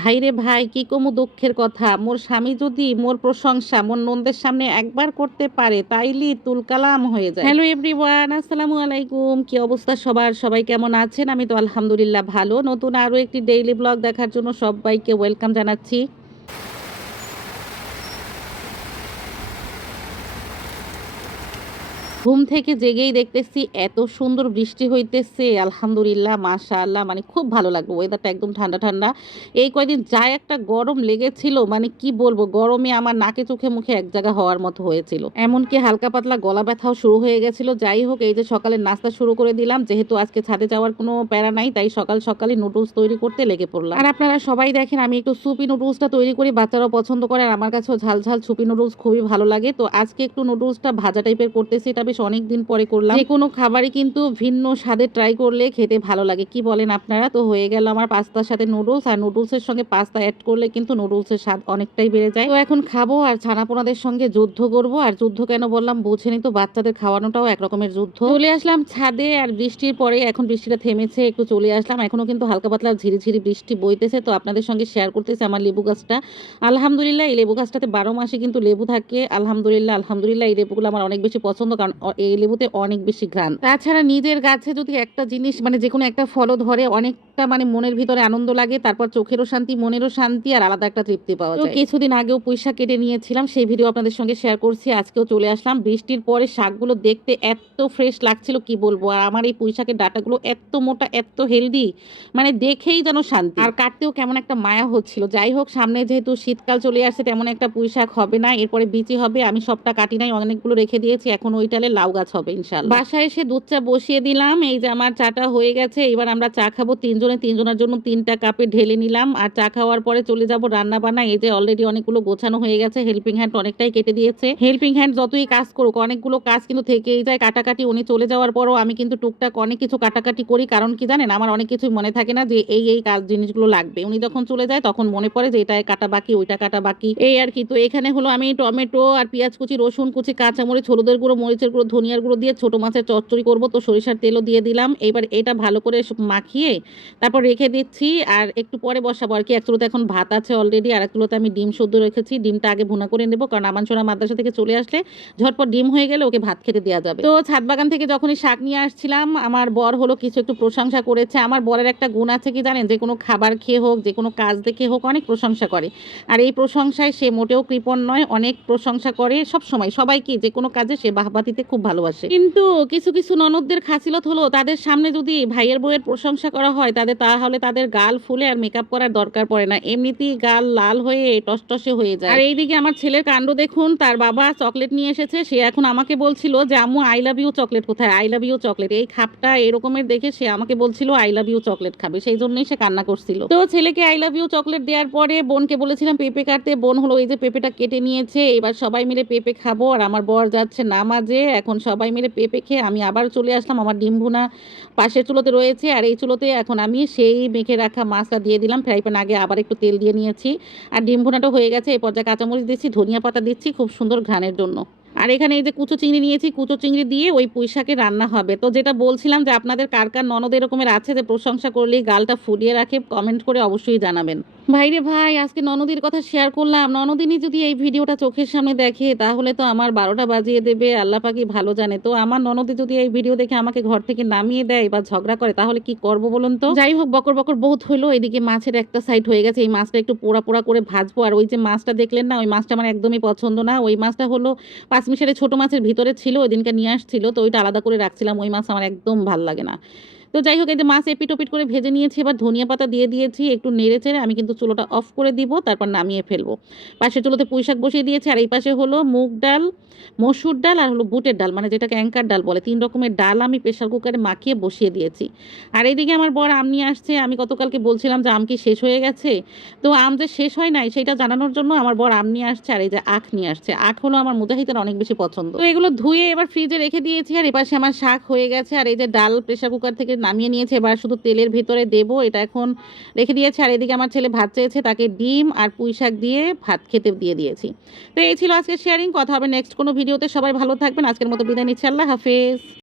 ভাইরে ভাই, কি কমু দুঃখের কথা। মোর স্বামী যদি মোর প্রশংসা মোর নন্দের সামনে একবার করতে পারে, তাইলি তুলকালাম হয়ে যায়। হ্যালো এভরিওয়ান আসসালামু আলাইকুম। কি অবস্থা সবার? সবাই কেমন আছেন? আমি তো আলহামদুলিল্লাহ ভালো। নতুন আরও একটি ডেইলি ব্লগ দেখার জন্য সবাইকে ওয়েলকাম জানাচ্ছি। ঘুম থেকে জেগেই দেখতেছি এত সুন্দর বৃষ্টি হইতেছে, আলহামদুলিল্লাহ, মাশাআল্লাহ মানে খুব ভালো লাগল। ওয়েদারটা একদম ঠান্ডা ঠান্ডা। এই কয়দিন যা একটা গরম লেগেছিল মানে কি বলব, গরমে আমার নাকে চোখে মুখে এক জায়গা হওয়ার মতো হয়েছিল। এমনকি হালকা পাতলা গলা ব্যথাও শুরু হয়ে গেছিল। যাই হোক, এই যে সকালে নাস্তা শুরু করে দিলাম, যেহেতু আজকে ছাদে যাওয়ার কোনো প্যারা নাই, তাই সকাল সকালে নুডলস তৈরি করতে লেগে পড়লাম। আর আপনারা সবাই দেখেন, আমি একটু সুপি নুডলসটা তৈরি করি, বাচ্চারাও পছন্দ করে, আর আমার কাছেও ঝাল ঝাল সুপি নুডলস খুবই ভালো লাগে। তো আজকে একটু নুডলসটা ভাজা টাইপের করতেছি, এটা বেশ অনেক দিন পরে করলাম। যে কোনো খাবারই কিন্তু ভিন্ন স্বাদে ট্রাই করলে খেতে ভালো লাগে। কি বলেন আপনারা? তো হয়ে গেল আমার পাস্তার সাথে নুডলস আর নুডলসের সঙ্গে পাস্তা অ্যাড করলে কিন্তু নুডলসের স্বাদ অনেকটাই বেড়ে যায়। তো এখন খাব আর ছানাপোনাদের সঙ্গে যুদ্ধ করব। আর যুদ্ধ কেন বললাম বুঝেনি তো বাচ্চাদের খাওয়ানোটাও এক রকমের যুদ্ধ। চলে আসলাম ছাদে আর বৃষ্টির পরে এখন বৃষ্টিটা থেমেছে একটু চলে আসলাম। এখনও কিন্তু হালকা পাতলা ঝিরিঝিরি বৃষ্টি বইতেছে। তো আপনাদের সঙ্গে শেয়ার করতেছে আমার লেবু গাছটা। আলহামদুলিল্লাহ এই লেবু গাছটাতে বারো মাসে কিন্তু লেবু থাকে। আলহামদুলিল্লাহ আলহামদুলিল্লাহ এই লেবুগুলো আমার অনেক বেশি পছন্দ। কারণ এই লেবুতে অনেক বেশি ঘ্রাণ। তাছাড়া নিজের গাছে যদি একটা জিনিস মানে যে কোনো একটা ফলও ধরে অনেকটা মানে মনের ভিতরে আনন্দ লাগে তারপর চোখেরও শান্তি মনেরও শান্তি আর আলাদা একটা তৃপ্তি পাওয়া যায়। কিছুদিন আগেও পুঁইশা কেটে নিয়েছিলাম সেই ভিডিও আপনাদের সঙ্গে শেয়ার করছি আজকেও চলে আসলাম। বৃষ্টির পরে শাকগুলো দেখতে এত ফ্রেশ লাগছিল কি বলব? আর আমার এই পুঁইশাকের ডাটাগুলো এত মোটা এত হেলদি মানে দেখেই যেন শান্তি। আর কাটতেও কেমন একটা মায়া হচ্ছিল। যাই হোক সামনে যেহেতু শীতকাল চলে আসছে তেমন একটা পুঁইশাক হবে না এরপরে বিচি হবে আমি সবটা কাটি নাই অনেকগুলো রেখে দিয়েছি এখন ওইটালে লাউ গাছ হবে ইনশাল্লাহ বাসায় এসে দুধ চা বসিয়ে দিলাম, এই যে আমার চাটা হয়ে গেছে, এবার আমরা চা খাব তিনজনে, তিনজনের জন্য তিনটা কাপে ঢেলে নিলাম, আর চা খাওয়ার পরে চলে যাব রান্না বান্না এই যে অলরেডি অনেকগুলো গোছানো হয়ে গেছে হেল্পিং হ্যান্ড অনেকটাই কেটে দিয়েছে। হেল্পিং হ্যান্ড যতই কাজ করুক, অনেকগুলো কাজ কিন্তু থেকেই যায়, কাটাকাটি উনি চলে যাওয়ার পরও আমি কিন্তু টুকটাক অনেক কিছু কাটাকাটি করি, কারণ কি জানেন, আমার অনেক কিছুই মনে থাকে না যে এই এই কাজ, জিনিসগুলো লাগবে। উনি যখন চলে যায়, তখন মনে পড়ে যে এটা কাটা বাকি, ওইটা কাটা বাকি, এই আর কি। তো এখানে হলো আমি টমেটো আর পেঁয়াজ কুচি, রসুন কুচি, কাঁচামরিচ, হলুদের গুঁড়ো, মরিচের গুঁড়ো ধনিয়ার গুঁড়ো দিয়ে ছোটো মাছের চচ্চড়ি করব। তো সরিষার তেলও দিয়ে দিলাম। এবার এটা ভালো করে মাখিয়ে তারপর রেখে দিচ্ছি। আর একটু পরে বসাবো আর কি। এক চুলোতে এখন ভাত আছে অলরেডি আর এক চুলোতে আমি ডিম সদ্য রেখেছি। ডিমটা আগে ভুনা করে নেব। কারণ আমার মাদ্রাসা থেকে চলে আসলে ঝটপট ডিম হয়ে গেলে ওকে ভাত খেতে দেওয়া যাবে। তো ছাদ বাগান থেকে যখনই শাক নিয়ে আসছিলাম, আমার বর হলো কিছু একটু প্রশংসা করেছে। আমার বরের একটা গুণ আছে কি জানেন? যে কোনো খাবার খেয়ে হোক, যে কোনো কাজ দেখে হোক অনেক প্রশংসা করে। আর এই প্রশংসায় সে মোটেও কৃপণ নয়, অনেক প্রশংসা করে সব সময় সবাইকে যে কোনো কাজে সে বাহবা দিতে খুব ভালোবাসে। কিন্তু কিছু কিছু ননদদের খাসিলত হলো, তাদের সামনে যদি ভাইয়ের বউয়ের প্রশংসা করা হয়, তাদের তাহলে তাদের গাল ফুলে আর মেকআপ করার দরকার পড়ে না। এমনিতেই গাল লাল হয়ে টসটসে হয়ে যায়। আর এইদিকে আমার ছেলের কাণ্ড দেখুন, তার বাবা চকলেট নিয়ে এসেছে। সে এখন আমাকে বলছিল যে, আম্মু আই লাভ ইউ চকলেট কোথায়? আই লাভ ইউ চকলেট এই খাপটা এরকমের দেখে সে আমাকে বলছিল আই লাভ ইউ চকলেট খাবে। সেই জন্যই সে কান্না করছিল। তো ছেলেকে আই লাভ ইউ চকলেট দেওয়ার পরে বোনকে বলেছিলাম, পেঁপে কাটতে। বোন হলো, এই যে পেঁপেটা কেটে নিয়েছে, এবার সবাই মিলে পেঁপে খাব। আর আমার বর যাচ্ছে নামাজে। এখন সবাই মিলে পেঁপে খেয়ে আমি আবার চলে আসলাম। আমার ডিম ভুনা পাশের চুলোতে রয়েছে আর এই চুলোতে এখন আমি সেই মেখে রাখা মাছটা দিয়ে দিলাম। ফ্রাই প্যান আগে আবার একটু তেল দিয়ে নিয়েছি। আর ডিম ভুনাটা হয়ে গেছে। এরপর পর্যায়ে কাঁচামরিচ দিচ্ছি, ধনিয়া পাতা দিচ্ছি খুব সুন্দর ঘ্রাণের জন্য। আর এখানে এই যে কুচো চিংড়ি নিয়েছি, কুচো চিংড়ি দিয়ে ওই পুঁই শাকের রান্না হবে। তো যেটা বলছিলাম যে আপনাদের কার কার ননদ এরকমের আছে যে প্রশংসা করলেই গালটা ফুলিয়ে রাখে কমেন্ট করে অবশ্যই জানাবেন। ভাইরে ভাই, আজকে ননদির কথা শেয়ার করলাম। ননদিনী যদি এই ভিডিওটা চোখের সামনে দেখে, তাহলে তো আমার বারোটা বাজিয়ে দেবে, আল্লাহ পাকি ভালো জানে। তো আমার ননদি যদি এই ভিডিও দেখে আমাকে ঘর থেকে নামিয়ে দেয় বা ঝগড়া করে, তাহলে কি করব বলুন তো? যাই হোক, বকর বকর বহুত হইল, এদিকে মাছের একটা সাইড হয়ে গেছে, এই মাছটা একটু পোড়া পোড়া করে ভাজবো। আর ওই যে মাছটা দেখলেন না, ওই মাছটা আমার একদমই পছন্দ না। ওই মাছটা হলো পাঁচ মিশালে ছোটো মাছের ভিতরে ছিল, ওই দিনকে নিয়ে আসছিল, তো ওইটা আলাদা করে রাখছিলাম। ওই মাছ আমার একদম ভালো লাগে না। তো যাই হোক যে মাছ এপিট ওপিট করে ভেজে নিয়েছি, এবার ধনিয়া পাতা দিয়ে দিয়েছি, একটু নেড়ে চেড়ে আমি কিন্তু চুলোটা অফ করে দিব, তারপর নামিয়ে ফেলব। পাশে চুলোতে পুঁই শাক বসিয়ে দিয়েছি, আর এই পাশে হলো মুগ ডাল, মসুর ডাল, আর হলো বুটের ডাল মানে যেটাকে অ্যাঙ্কার ডাল বলে। তিন রকমের ডাল আমি প্রেশার কুকারে মাখিয়ে বসিয়ে দিয়েছি। আর এইদিকে আমার বর আম নিয়ে আসছে, আমি গতকালকে বলছিলাম যে আম কি শেষ হয়ে গেছে? তো আম যে শেষ হয় নাই, সেটা জানানোর জন্য আমার বর আম নিয়ে আসছে, আর এই যে আখ নিয়ে আসছে। আখ হলো আমার মুজাহিদের অনেক বেশি পছন্দ। তো এগুলো ধুয়ে এবার ফ্রিজে রেখে দিয়েছি, আর এপাশে আমার শাক হয়ে গেছে, আর এই যে ডাল প্রেশার কুকার থেকে নামিয়ে নিয়েছে, এবার শুধু তেলের ভেতরে দেব। এটা এখন রেখে দিয়েছে, আর এদিকে আমার ছেলে ভাত চেয়েছে, তাকে ডিম আর পুঁই শাক দিয়ে ভাত খেতে দিয়ে দিয়েছি। তো এই ছিল আজকে শেয়ারিং কথা হবে নেক্সট কোনো ভিডিওতে সবাই ভালো থাকবেন, আজকের মতো বিদায় নিচ্ছি। আল্লাহ হাফেজ।